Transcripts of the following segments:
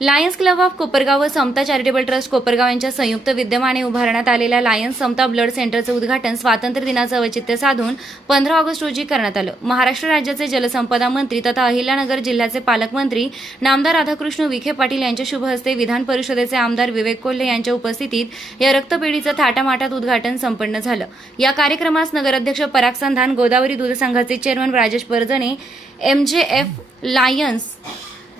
Lions club of Kopargaon व समता charitable trust Kopargaon यांच्या संयुक्त विद्यमाने उभारण्यात आलेल्या लायन्स समता ब्लड सेंटरचे उद्घाटन स्वातंत्र्य दिनाचं औचित्य साधून 15 ऑगस्ट रोजी करण्यात आलं। महाराष्ट्र राज्याचे जलसंपदा मंत्री तथा अहिल्यानगर जिल्ह्याचे पालकमंत्री नामदार राधाकृष्ण विखे पाटील यांच्या शुभ हस्ते विधान परिषदेचे आमदार विवेक कोल्हे यांच्या उपस्थितीत या रक्तपेढीचं थाटामाटात उद्घाटन संपन्न झालं। या कार्यक्रमास नगराध्यक्ष पराग संधान, गोदावरी दूध संघाचे chairman Rajesh Parjane, MJF Lions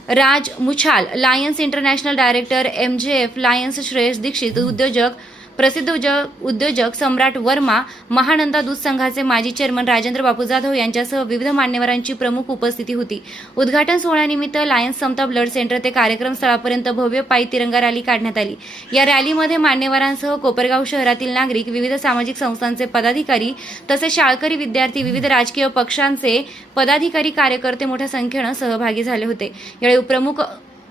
Raj Muchhal, Lions International director MJF Lions Shreyas Dixit, प्रसिद्ध उद्योजक सम्राट वर्मा, महानंदा दूध संघाचे माजी चेअरमन राजेंद्र बापू जाधव यांच्यासह विविध मान्यवरांची प्रमुख उपस्थिती होती। उद्घाटन सोहळ्यानिमित्त लायन्स समता ब्लड सेंटर ते कार्यक्रम स्थळापर्यंत भव्य पायी तिरंगा रॅली काढण्यात आली। या रॅलीमध्ये मान्यवरांसह कोपरगाव शहरातील नागरिक, विविध सामाजिक संस्थांचे पदाधिकारी तसेच शाळकरी विद्यार्थी, विविध राजकीय पक्षांचे पदाधिकारी, कार्यकर्ते मोठ्या संख्येने सहभागी झाले होते। यावेळी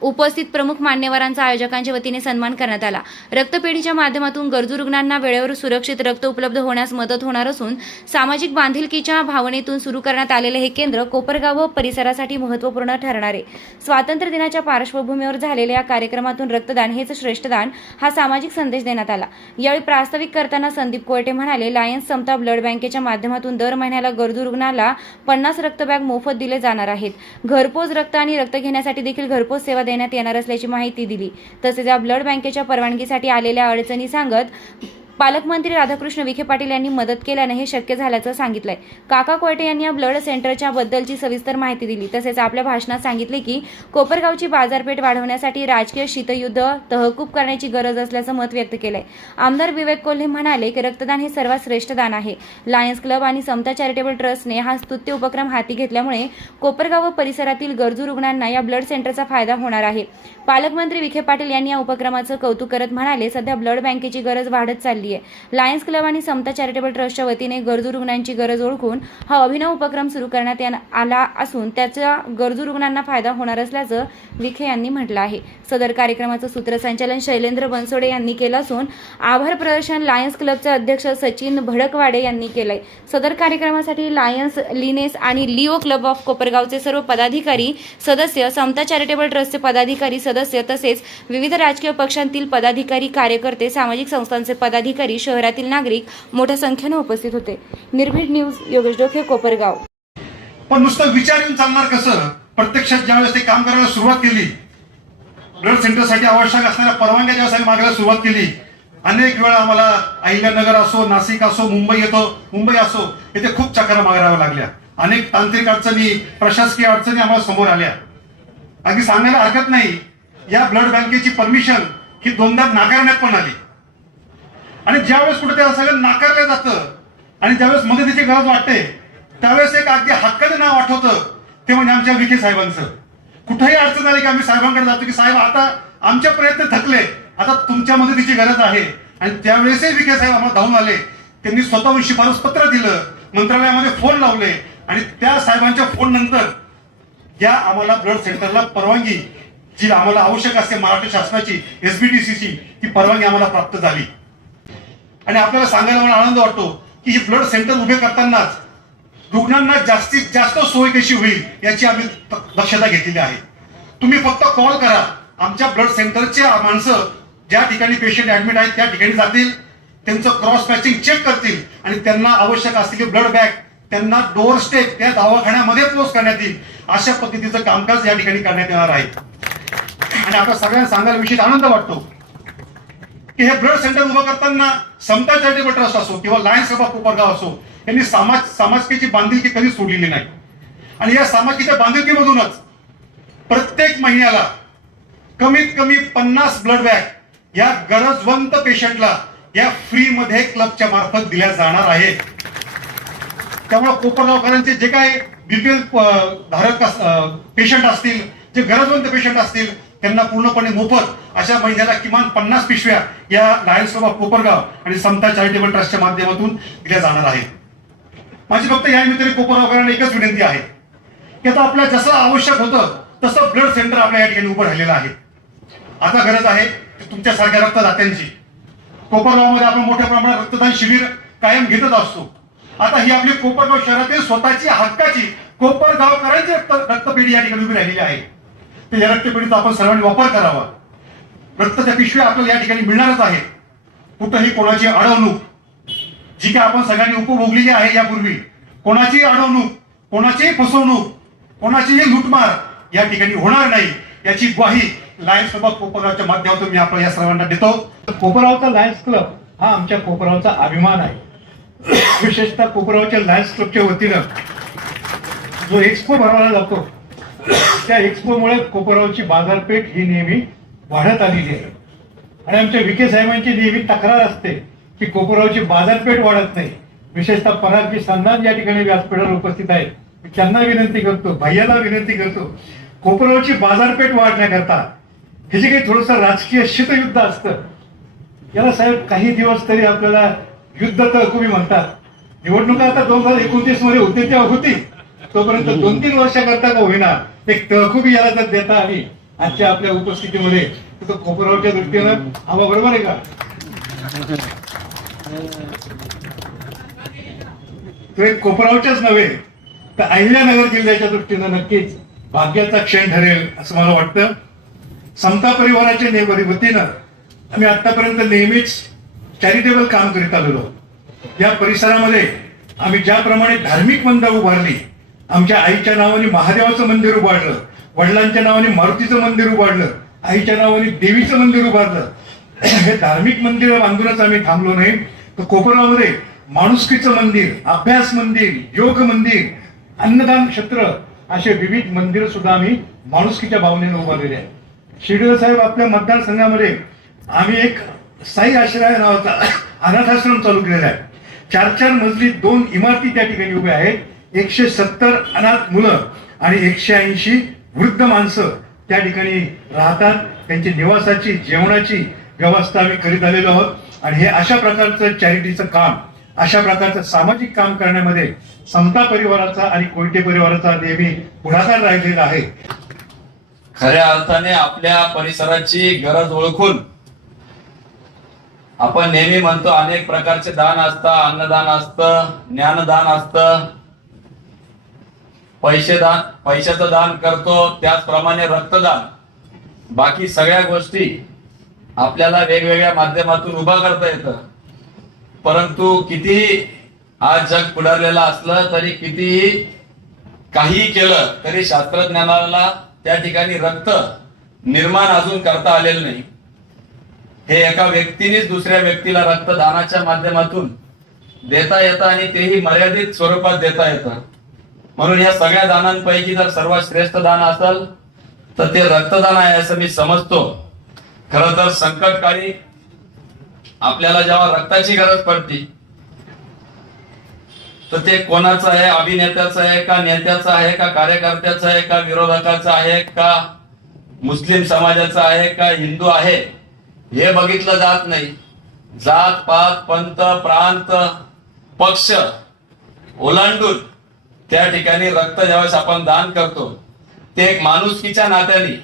उपस्थित प्रमुख मान्यवरांचा आयोजकांच्या वतीने सन्मान करण्यात आला। रक्तपेढीच्या माध्यमातून गरजू रुग्णांना वेळेवर सुरक्षित रक्त उपलब्ध होण्यास मदत होणार असून सामाजिक बांधिलकीच्या भावनेतून सुरू करण्यात आलेले हे केंद्र कोपरगाव व परिसरासाठी महत्त्वपूर्ण ठरणार आहे। स्वातंत्र्य दिनाच्या पार्श्वभूमीवर झालेल्या या कार्यक्रमातून रक्तदान हेच श्रेष्ठ दान हा सामाजिक संदेश देण्यात आला। यावेळी प्रास्ताविक करताना संदीप कोयटे म्हणाले, लायन्स समता ब्लड बँकेच्या माध्यमातून दर महिन्याला गरजू रुग्णाला 50 रक्तबॅग मोफत दिले जाणार आहेत। घरपोच रक्त आणि रक्त घेण्यासाठी देखील घरपोच सेवा देण्यात येणार असल्याची माहिती दिली। तसेच या ब्लड बँकेच्या परवानगीसाठी आलेल्या अडचणी सांगत पालकमंत्री राधाकृष्ण विखे पाटील यांनी मदत केल्याने हे शक्य झाल्याचं सांगितलंय। काका कोयटे यांनी या ब्लड सेंटरच्या बद्दलची सविस्तर माहिती दिली। तसेच आपल्या भाषणात सांगितले की कोपरगावची बाजारपेठ वाढवण्यासाठी राजकीय शीतयुद्ध तहकूब करण्याची गरज असल्याचं मत व्यक्त केलंय। आमदार विवेक कोल्हे म्हणाले की रक्तदान हे सर्वात श्रेष्ठ दान आहे। लायन्स क्लब आणि समता चॅरिटेबल ट्रस्टने हा स्तुत्य उपक्रम हाती घेतल्यामुळे कोपरगाव व परिसरातील गरजू रुग्णांना या ब्लड सेंटरचा फायदा होणार आहे। पालकमंत्री विखे पाटील यांनी या उपक्रमाचं कौतुक करत म्हणाले, सध्या ब्लड बँकेची गरज वाढत चालली आहे। लायन्स क्लब आणि समता चॅरिटेबल ट्रस्टच्या वतीने गरजू रुग्णांची गरज ओळखून हा अभिनव उपक्रम सुरू करण्यात आला असून त्याचा गरजू रुग्णांना फायदा होणार असल्याचं विखे यांनी म्हटलं आहे। सदर कार्यक्रमाचं सूत्रसंचालन शैलेंद्र बनसोडे यांनी केलं असून आभार प्रदर्शन लायन्स क्लबचे अध्यक्ष सचिन भडकवाडे यांनी केलंय। सदर कार्यक्रमासाठी लायन्स, लिनेस आणि लिओ क्लब ऑफ कोपरगावचे सर्व पदाधिकारी सदस्य, समता चॅरिटेबल ट्रस्टचे पदाधिकारी सदस्य तसेच विविध राजकीय पक्षांतील पदाधिकारी, कार्यकर्ते, सामाजिक संस्थांचे पदाधिकारी, शहरातील नागरिक मोठ्या संख्येने उपस्थित होते। निर्भीड न्यूज, योगेश डोके, कोपरगाव। पण नुसतं विचार येऊन चालणार कसं? प्रत्यक्षात ज्यावेळेस ते काम करायला सुरुवात केली, ब्लड सेंटरसाठी आवश्यक असणाऱ्या परवानग्या ज्यावेळेस आम्ही मागायला सुरुवात केली, अनेक वेळा आम्हाला अहिल्यानगर असो, नाशिक असो, मुंबई असो, इथे खूप चक्रा माराव्या लागल्या। अनेक तांत्रिक अडचणी, प्रशासकीय अडचणी आम्हाला समोर आल्या। अगदी सांगायला हरकत नाही, या ब्लड बँकेची परमिशन ही दोनदा नाकारण्यात पण आली। आणि ज्यावेळेस कुठे ते सगळं नाकारलं जातं आणि ज्यावेळेस मदतीची गरज वाटते, त्यावेळेस एक अगदी हक्काचं नाव आठवतं, ते म्हणजे आमच्या विखे साहेबांचं। कुठेही अडचण आली की आम्ही साहेबांकडे जातो की साहेब, आता आमचे प्रयत्न थकले, आता तुमच्या मदतीची गरज आहे। आणि त्यावेळेसही विखे साहेब आम्हाला धावून आले। त्यांनी स्वतःहून शिफारस पत्र दिलं, मंत्रालयामध्ये फोन लावले आणि त्या साहेबांच्या फोन नंतर या आम्हाला ब्लड सेंटरला परवानगी जी आम्हाला आवश्यक असते महाराष्ट्र शासनाची, SBTCची, ती परवानगी आम्हाला प्राप्त झाली। आणि आपल्याला सांगायला मला आनंद वाटतो की हे ब्लड सेंटर उभे करतानाच रुग्णांना जास्तीत जास्त सोय कशी होईल याची आम्ही दक्षता घेतलेली आहे। तुम्ही फक्त कॉल करा, आमच्या ब्लड सेंटरचे माणसं ज्या ठिकाणी पेशंट ऍडमिट आहेत त्या ठिकाणी जातील, त्यांचं क्रॉस मॅचिंग चेक करतील आणि त्यांना आवश्यक असलेली ब्लड बॅग त्यांना डोअर स्टेप त्या दवाखान्यामध्ये पोच करण्यात येईल। अशा पद्धतीचं कामकाज या ठिकाणी करण्यात येणार आहे। आणि आपल्या सगळ्यांना सांगायला विशेष आनंद वाटतो की हे ब्लड सेंटर उभं करताना समता चॅरिटेबल ट्रस्ट असो किंवा लायन्स क्लब ऑफ कोपरगाव असो, यांनी समाजकीची बांधिलकी कधी सोडलेली नाही। आणि या सामाजिक बांधिलकीमधूनच प्रत्येक महिन्याला कमीत कमी 50 ब्लड बॅग या गरजवंत पेशंटला या फ्री मध्ये क्लबच्या मार्फत दिल्या जाणार आहेत। त्यामुळे कोपरगावकरांचे जे काही BPL धारक पेशंट असतील, जे गरजवंत पेशंट असतील, त्यांना पूर्णपणे मोफत अशा महिन्याला किमान 50 पिशव्या या लायन्स क्लब ऑफ कोपरगाव आणि समता चॅरिटेबल ट्रस्टच्या माध्यमातून दिल्या जाणार आहेत। माझी फक्त या निमित्ताने कोपरगावकरांना एकच विनंती आहे की आता आपल्याला जसं आवश्यक होतं तसं ब्लड सेंटर आपल्या या ठिकाणी उभं राहिलेलं आहे। आता गरज आहे तुमच्यासारख्या रक्तदात्यांची। कोपरगावमध्ये आपण मोठ्या प्रमाणात रक्तदान शिबिर कायम घेतच असतो। आता ही आपली कोपरगाव शहरातील स्वतःची हक्काची कोपरगावकरांची रक्तपेढी या ठिकाणी उभी राहिलेली आहे। तर या रक्तपेढीचा आपण सर्वांनी वापर करावा. रक्ताच्या पिशव्या आपल्याला या ठिकाणी मिळणारच आहेत. कुठंही कोणाची अडवणूक जी काय आपण सगळ्यांनी उपभोगलेली आहे यापूर्वी, कोणाची अडवणूक, कोणाची फसवणूक, कोणाचीही लुटमार या ठिकाणी होणार नाही याची ग्वाही लायन्स क्लब ऑफ कोपरगावच्या माध्यमातून मी आपल्या या सर्वांना देतो. कोपरगावचा लायन्स क्लब हा आमच्या कोपरगावचा अभिमान आहे. विशेषतः कोपरगावच्या लायन्स क्लबच्या वतीनं जो एक्सपो भरवला जातो त्या एक्सपोमुळे कोपरगावची बाजारपेठ ही नेहमी वाढत आलेली आहे. आणि आमच्या विखे साहेबांची नेहमी तक्रार असते की कोपरगावची बाजारपेठ वाढत नाही. विशेषतः परागजी संधान या ठिकाणी व्यासपीठावर उपस्थित आहेत. मी त्यांना विनंती करतो, भैयाला विनंती करतो, कोपरगावची बाजारपेठ वाढण्याकरता हे जे काही थोडंसं राजकीय शीतयुद्ध असतं याला साहेब काही दिवस तरी आपल्याला युद्ध तहकुबी म्हणतात. निवडणुका आता 2029 मध्ये होते तेव्हा होती, तोपर्यंत 2-3 वर्षाकरता का होईना एक तहकुबी याला जर देता आली आजच्या आपल्या उपस्थितीमध्ये तर कोपरगावच्या दृष्टीनं हवा बरोबर आहे का? तो एक कोपरगावच्याच नव्हे तर अहिल्यानगर जिल्ह्याच्या दृष्टीनं नक्कीच भाग्याचा क्षण ठरेल असं मला वाटतं. समता परिवाराच्या वतीनं आम्ही आतापर्यंत नेहमीच चॅरिटेबल काम करीत आलेलो. या परिसरामध्ये आम्ही ज्याप्रमाणे धार्मिक मंदिर उभारली, आमच्या आईच्या नावाने महादेवाचं मंदिर उभारलं, वडिलांच्या नावाने मारुतीचं मंदिर उभारलं, आईच्या नावाने देवीचं मंदिर उभारलं, हे धार्मिक मंदिर बांधूनच आम्ही थांबलो नाही तर कोपरगावमध्ये माणुसकीचं मंदिर, अभ्यास मंदिर, योग मंदिर, अन्नदान क्षेत्र असे विविध मंदिर सुद्धा आम्ही माणुसकीच्या भावनेने उभारलेले आहे. शिर्डीकर साहेब आपल्या मतदारसंघामध्ये आम्ही एक साई आश्रय नावाचा अनाथाश्रम चालू केलेला आहे. 4-4 मजली 2 इमारती त्या ठिकाणी उभ्या आहेत. 170 अनाथ मुलं आणि 180 वृद्ध माणसं त्या ठिकाणी राहतात. त्यांची निवासाची, जेवणाची व्यवस्था आम्ही करीत आलेलो आहोत. आणि हे अशा प्रकारचं चॅरिटीचं काम, अशा प्रकारचं सामाजिक काम करण्यामध्ये समता परिवाराचा आणि कोयटे परिवाराचा नेहमी पुढाकार राहिलेला आहे. खऱ्या अर्थाने आपल्या परिसराची गरज ओळखून आपण नेहमी म्हणतो अनेक प्रकारचे दान असतं, अन्नदान असतं, ज्ञानदान असतं, पैशाचं दान करतो, त्याचप्रमाणे रक्तदान, बाकी सगळ्या गोष्टी आपल्याला वेगवेगळ्या माध्यमातून उभा करता येतं. परंतु कितीही आज जग पुढारलेलं असलं तरी, कितीही काही केलं तरी शास्त्रज्ञानाला त्या ठिकाणी रक्त निर्माण अजून करता आलेलं नाही. हे एका व्यक्तीनेच दुसऱ्या व्यक्तीला रक्तदानाच्या माध्यमातून देता येतं आणि तेही मर्यादित स्वरूपात देता येतं. म्हणून या सगळ्या दानांपैकी जर सर्वात श्रेष्ठ दान असेल तर ते रक्तदान आहे असं मी समजतो. खरं तर संकटकाळी आपल्याला जेव्हा रक्ताची गरज पडते तर ते कोणाचं आहे, अभिनेत्याचं आहे का, नेत्याचं आहे का, कार्यकर्त्याचं आहे का, विरोधकाचं आहे का, मुस्लिम समाजाचं आहे का, हिंदू आहे, हे बघितलं जात नाही. जात पात, पंथ, प्रांत, पक्ष ओलांडून त्या ठिकाणी रक्त ज्यावेळेस आपण दान करतो ते एक माणुसकीच्या नात्याने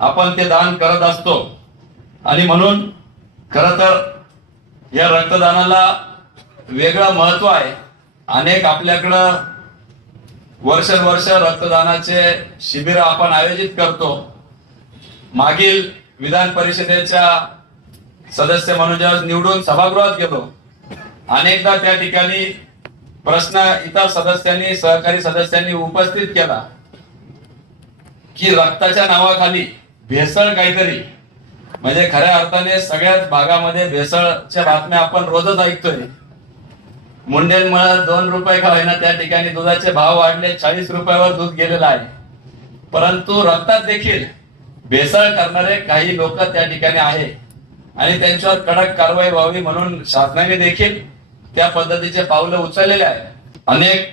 आपण ते दान करत असतो. आणि म्हणून खरं तर या रक्तदानाला वेगळं महत्व आहे. अनेक आपल्याकडं वर्षानुवर्ष रक्तदानाचे शिबिर आपण आयोजित करतो. मागील विधान परिषदेच्या सदस्य म्हणून जेव्हा निवडून सभागृहात गेलो, अनेकदा त्या ठिकाणी प्रश्न इतर सदस्यांनी, सहकारी सदस्यांनी उपस्थित केला की रक्ताच्या नावाखाली भेसळ काहीतरी, म्हणजे खऱ्या अर्थाने सगळ्याच भागामध्ये भेसळच्या बातम्या आपण रोजच ऐकतोय. मुंडेंमुळे 2 रुपये का होईना त्या ठिकाणी दुधाचे भाव वाढले, 40 रुपयावर दूध गेलेलं आहे. परंतु रक्तात देखील भेसळ करणारे काही लोक त्या ठिकाणी आहे आणि त्यांच्यावर कडक कारवाई व्हावी म्हणून शासनाने देखील त्या पद्धतीचे पावलं उचललेले आहे. अनेक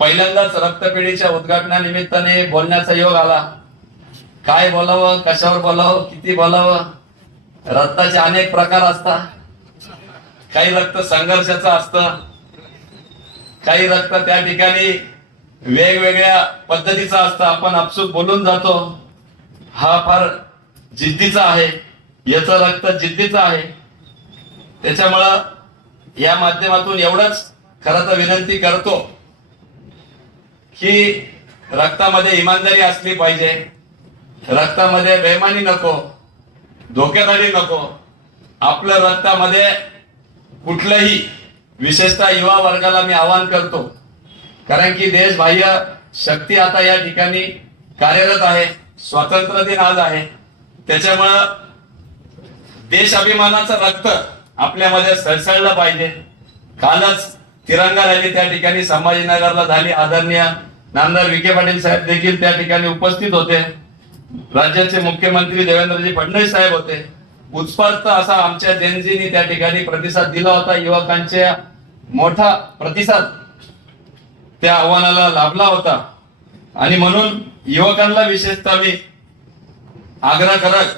पहिल्यांदाच रक्तपेढीच्या उद्घाटनानिमित्ताने बोलण्याचा योग आला. काय बोलावं, कशावर बोलावं, किती बोलावं. रक्ताचे अनेक प्रकार असतात. काही रक्त संघर्षाचं असतं, काही रक्त त्या ठिकाणी वेगवेगळ्या पद्धतीचं असतं. आपण आपसूक बोलून जातो हा फार जिद्दीचा आहे, याचं रक्त जिद्दीचं आहे. त्याच्यामुळं या माध्यमातून एवढंच खरं तर विनंती करतो की रक्तामध्ये इमानदारी असली पाहिजे. रक्तामध्ये बेईमानी नको, धोकेदारी नको. आपल्या रक्तामध्ये कुठलंही, विशेषतः युवा वर्गाला मी आवाहन करतो, कारण की देशबाह्य शक्ती आता या ठिकाणी कार्यरत आहे. स्वातंत्र्य दिन आज आहे, त्याच्यामुळं देशाभिमानाचं रक्त आपल्यामध्ये सळसळलं पाहिजे. कालच तिरंगा रॅली त्या ठिकाणी संभाजीनगरला झाली. आदरणीय नामदार विखे पाटील साहेब देखील त्या ठिकाणी उपस्थित होते. राज्याचे मुख्यमंत्री देवेंद्रजी फडणवीस साहेब होते. उत्स्फूर्त असा आमच्या जेनजीनी त्या ठिकाणी प्रतिसाद दिला होता. युवकांच्या मोठा प्रतिसाद त्या आव्हानाला लाभला होता. आणि म्हणून युवकांना विशेषतः मी आग्रह करत,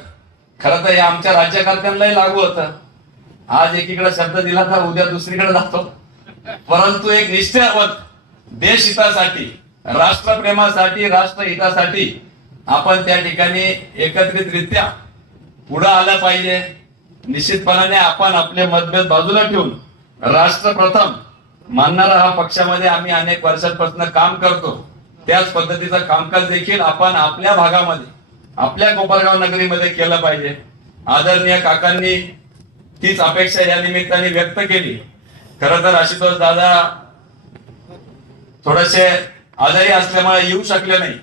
खरं तर या आमच्या राज्यकर्त्यांनाही लागू होतं. आज एकीकडे शब्द दिला तर उद्या दुसरीकडे जातो, परंतु एक निष्ठावंत, देशहितासाठी, राष्ट्रप्रेमासाठी, राष्ट्रहितासाठी आपण त्या ठिकाणी एकत्रितरित्या पुढे आलं पाहिजे. निश्चितपणाने आपण आपले मतभेद बाजूला ठेवून राष्ट्र प्रथम मानणारा हा पक्षामध्ये आम्ही अनेक वर्षांपासून काम करतो. त्याच पद्धतीचं कामकाज देखील आपण आपल्या भागामध्ये, आपल्या कोपरगाव नगरीमध्ये केलं पाहिजे. आदरणीय काकांनी तीच अपेक्षा या निमित्ताने व्यक्त केली. खरं तर आशुतोष दादा थोडेसे आजारी असल्यामुळे येऊ शकले नाही.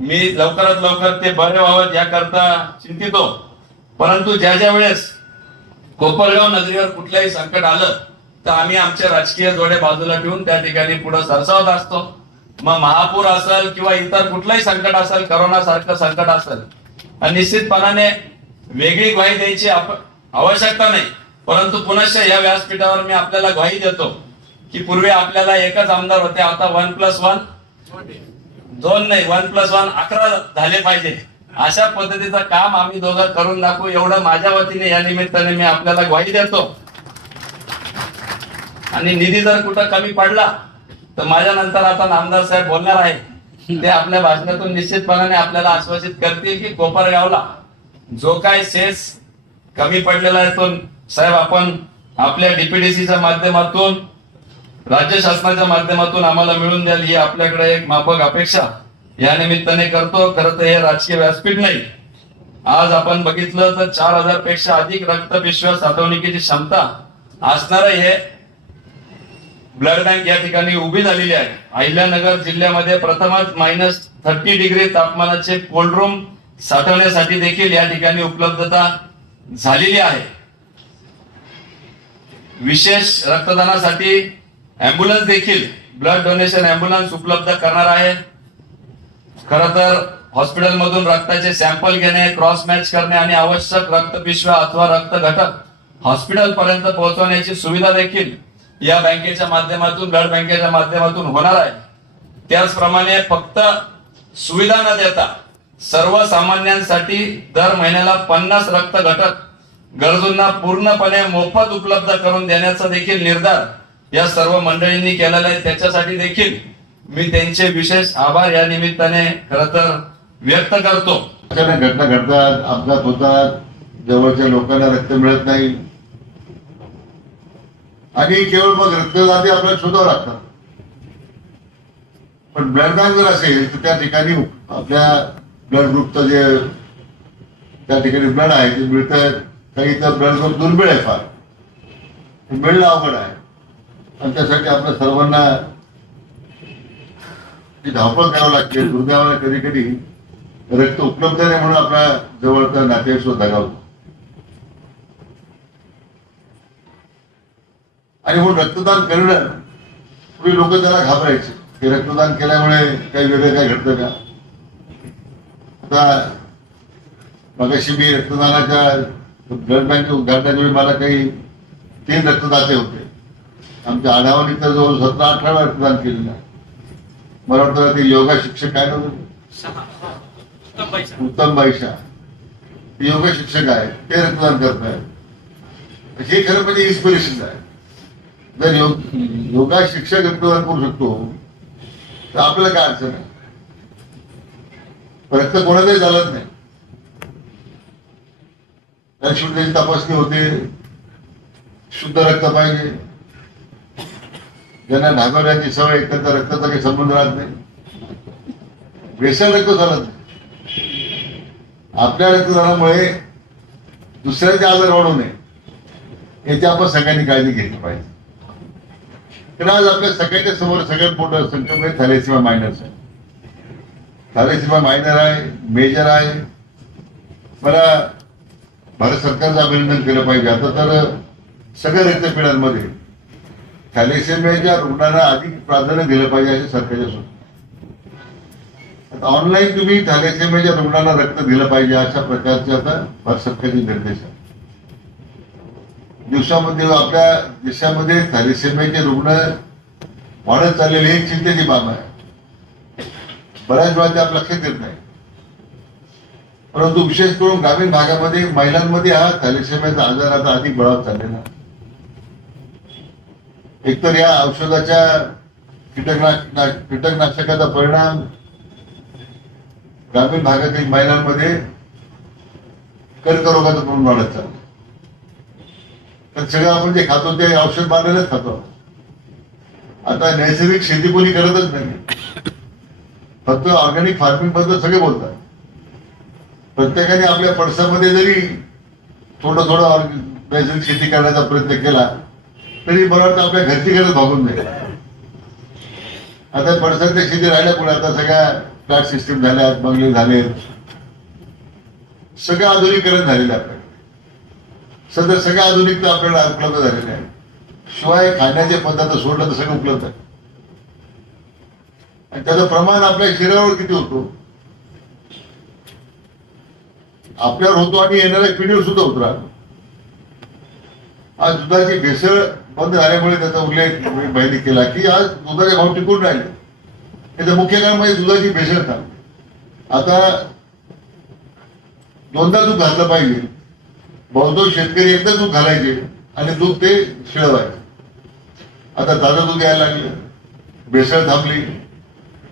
मी लवकरात लवकर ते बरे व्हावं याकरता चिंतित हो. परंतु ज्या ज्या वेळेस कोपरगाव नगरीवर कुठलंही संकट आलं तर आम्ही आमचे राजकीय जोडे बाजूला ठेवून त्या ठिकाणी पुढे सरसावत असतो. मग महापूर असेल किंवा इतर कुठलंही संकट असेल, करोना सारखं संकट असेल, आणि निश्चितपणाने वेगळी ग्वाही द्यायची आवश्यकता नाही. परंतु पुनश्च या व्यासपीठावर मी आपल्याला ग्वाही देतो की पूर्वी आपल्याला एकच आमदार होते, आता 1+1 2 नाही, 1+1 11 झाले पाहिजे. अशा पद्धतीचं काम आम्ही दोघं करून दाखवू, एवढं माझ्या वतीने या निमित्ताने मी आपल्याला ग्वाही देतो. आणि निधी जर कुठं कमी पडला तर माझ्या नंतर आता नामदार साहेब बोलणार आहे, ते आपल्या भाषणातून निश्चितपणाने आपल्याला आश्वासित करतील की कोपरगावला जो काय सेस कमी पडलेला आहे तो साहेब आपण आपल्या डीपीडीसीच्या माध्यमातून, राज्य शासनाच्या माध्यमातून आम्हाला मिळून द्याल, ही आपल्याकडे एक माफक अपेक्षा या निमित्ताने करतो. खरं तर हे राजकीय व्यासपीठ नाही. आज आपण बघितलं तर 4000 पेक्षा अधिक रक्तपिशव्या साठवणुकीची क्षमता असणारं हे ब्लड बँक या ठिकाणी उभी झालेली आहे. अहिल्यानगर जिल्ह्यामध्ये प्रथमच -30 डिग्री तापमानाचे कोल्ड रूम साठवण्यासाठी देखील या ठिकाणी उपलब्धता झालेली आहे. विशेष रक्तदानासाठी अँब्युलन्स देखील, ब्लड डोनेशन अँब्युलन्स उपलब्ध करणार आहे. खरं तर हॉस्पिटलमधून रक्ताचे सॅम्पल घेणे, क्रॉस मॅच करणे आणि आवश्यक रक्तपिशव्या अथवा रक्त घटक हॉस्पिटल पर्यंत पोहोचवण्याची सुविधा देखील या बँकेच्या माध्यमातून, ब्लड बँकेच्या माध्यमातून होणार आहे. त्याचप्रमाणे फक्त सुविधा न देता सर्वसामान्यांसाठी दर महिन्याला 50 रक्त घटक गरजूंना पूर्णपणे मोफत उपलब्ध करून देण्याचा देखील निर्धार या सर्व मंडळींनी केलेला आहे. त्याच्यासाठी देखील मी त्यांचे विशेष आभार या निमित्ताने खरं तर व्यक्त करतो. अचानक घटना घडतात, अपघात होतात, जवळच्या लोकांना रक्त मिळत नाही आणि केवळ मग रक्तदाते आपल्याला शोधावं लागतात. पण ब्लड बँक जर असेल तर त्या ठिकाणी आपल्या ब्लड ग्रुपचं जे त्या ठिकाणी ब्लड आहे ते मिळतं. काही तर ब्लड ग्रुप दुर्मिळ आहे, फार मिळणं अवघड आहे. आणि त्यासाठी आपल्या सर्वांना धावपळ करावं लागते. दुर्दैवाने कधी कधी रक्त उपलब्ध नाही म्हणून आपल्या जवळचा नातेवाईक सुद्धा दगावतो. आणि म्हणून रक्तदान करणं, पूर्वी लोक त्याला घाबरायचे की रक्तदान केल्यामुळे काही वेगळं काय घडतं का. आता मगाशी मी रक्तदानाच्या ब्लड बँक उद्घाटनाच्या वेळी मला काही 3 रक्तदाते होते. आमच्या आढावानी तर जवळ 17-18 वेळा रक्तदान केलेलं आहे. मला वाटतं ते योगा शिक्षक काय नव्हतं, उत्तम बाईशा, योगा शिक्षक आहेत, ते रक्तदान करत आहेत. हे खरं म्हणजे इन्स्पिरेशन आहे. जर योगा शिक्षक रक्तदान करू शकतो तर आपल्याला काय अडचण आहे. रक्त कोणालाही चालत नाही. शुद्धची तपासणी होते, शुद्ध रक्त पाहिजे. ज्यांना ढाकवण्याची सवय, त्यांचा रक्ताचा काही संबंध राहत नाही. भेसळ रक्त चालत नाही. आपल्या रक्तदानामुळे दुसऱ्याचे आजार वाढू नये याची आपण सगळ्यांनी काळजी घेतली पाहिजे. तर आज आपल्या सगळ्यांच्या समोर सगळ्यात मोठं संकट म्हणजे थॅलेसिमा मायनर्स आहे. थॅलेसिमा मायनर आहे, मेजर आहे. मला भारत सरकारचं अभिनंदन केलं पाहिजे. आता तर सगळ्या रक्तपेढ्यांमध्ये थॅलेसेमियाच्या रुग्णांना अधिक प्राधान्य दिलं पाहिजे अशी सरकारच्या सूचना. आता ऑनलाईन तुम्ही थॅलेसेमियाच्या रुग्णांना रक्त दिलं पाहिजे अशा प्रकारचे आता भारत सरकारचे निर्देश आहेत. दिवसामध्ये आपल्या देशामध्ये थॅलेसेमियाचे रुग्ण वाढत चाललेली एक चिंतेची बाब आहे. बऱ्याच वेळा ते आपल्या लक्षात येत नाही. परंतु विशेष करून ग्रामीण भागामध्ये महिलांमध्ये हा थॅलेसेमियाचा आजार आता अधिक बळावत चाललेला. एकतर या औषधाच्या कीटकनाशकाचा परिणाम ग्रामीण भागातील महिलांमध्ये कर्करोगाचं प्रमाण वाढत चाललं. तर सगळं आपण जे खातो ते औषध बांधलेलंच खातो. आता नैसर्गिक शेती कोणी करतच नाही. फक्त ऑर्गॅनिक फार्मिंग बद्दल सगळे बोलतात. प्रत्येकाने आपल्या पडसामध्ये जरी थोडं नैसर्गिक शेती करण्याचा प्रयत्न केला तरी मला वाटतं आपल्या घरची गरज भागून जाईल. आता पडसाच्या शेती राहिल्या पुढे आता सगळ्या फ्लॅट सिस्टीम झाल्या, बंगले झाले, सगळं आधुनिकीकरण झालेलं आहे. आपल्याकडे सध्या सगळ्या आधुनिकता आपल्याला उपलब्ध झालेल्या आहे. शिवाय खाण्याचे पदार्थ सोडलं तर सगळं उपलब्ध आहे. आणि त्याचं प्रमाण आपल्या शरीरावर किती होतो, आपल्यावर होतो आणि येणाऱ्या पिढीवर सुद्धा होत राहतो. आज दुधाची भेसळ बंद झाल्यामुळे त्याचा उल्लेख बहिणी केला की आज दुधाचे भाव टिकून राहिले. त्याचं मुख्य कारण म्हणजे दुधाची भेसळ था. आता दोनदा दूध घातलं पाहिजे. बहुतेक शेतकरी एकदा दूध घालायचे आणि दूध ते शिळवायचे. आता ताजं दूध यायला लागलं, भेसळ थांबली.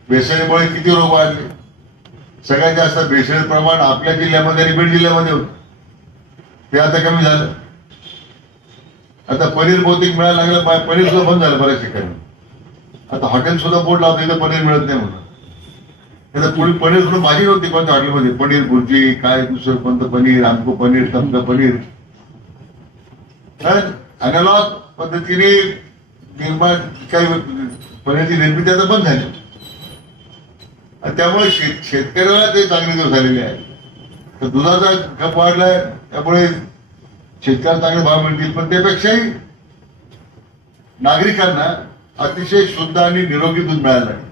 भेसळीमुळे किती रोग वाढले. सगळ्यात जास्त भेसळ प्रमाण आपल्या जिल्ह्यामध्ये आणि बीड जिल्ह्यामध्ये होतं. ते आता कमी झालं. आता पनीर बहुतेक मिळायला लागलं. पनीर सुद्धा बंद झालं बऱ्याच ठिकाणी. आता हॉटेल सुद्धा बोर्ड लावतं इथं पनीर मिळत नाही म्हणून. आता पुढे पनीर सुद्धा भाजी नव्हती कोणत्या हॉटेलमध्ये. पनीर भुर्जी काय दुसरं कोणतं पनीर, आमको पनीर, तमका पनीर. अनलॉग पद्धतीने निर्माण काही पनीरची निर्मिती आता बंद झाली. त्यामुळे शेतकऱ्याला ते चांगले दिवस झालेले आहे. तर दुधाचा खप वाढलाय त्यामुळे शेतकऱ्याला चांगले भाव मिळतील. पण त्यापेक्षाही नागरिकांना अतिशय शुद्ध आणि निरोगी दूध मिळालं आहे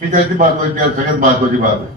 ही त्याची सगळ्यात महत्वाची बाब आहे.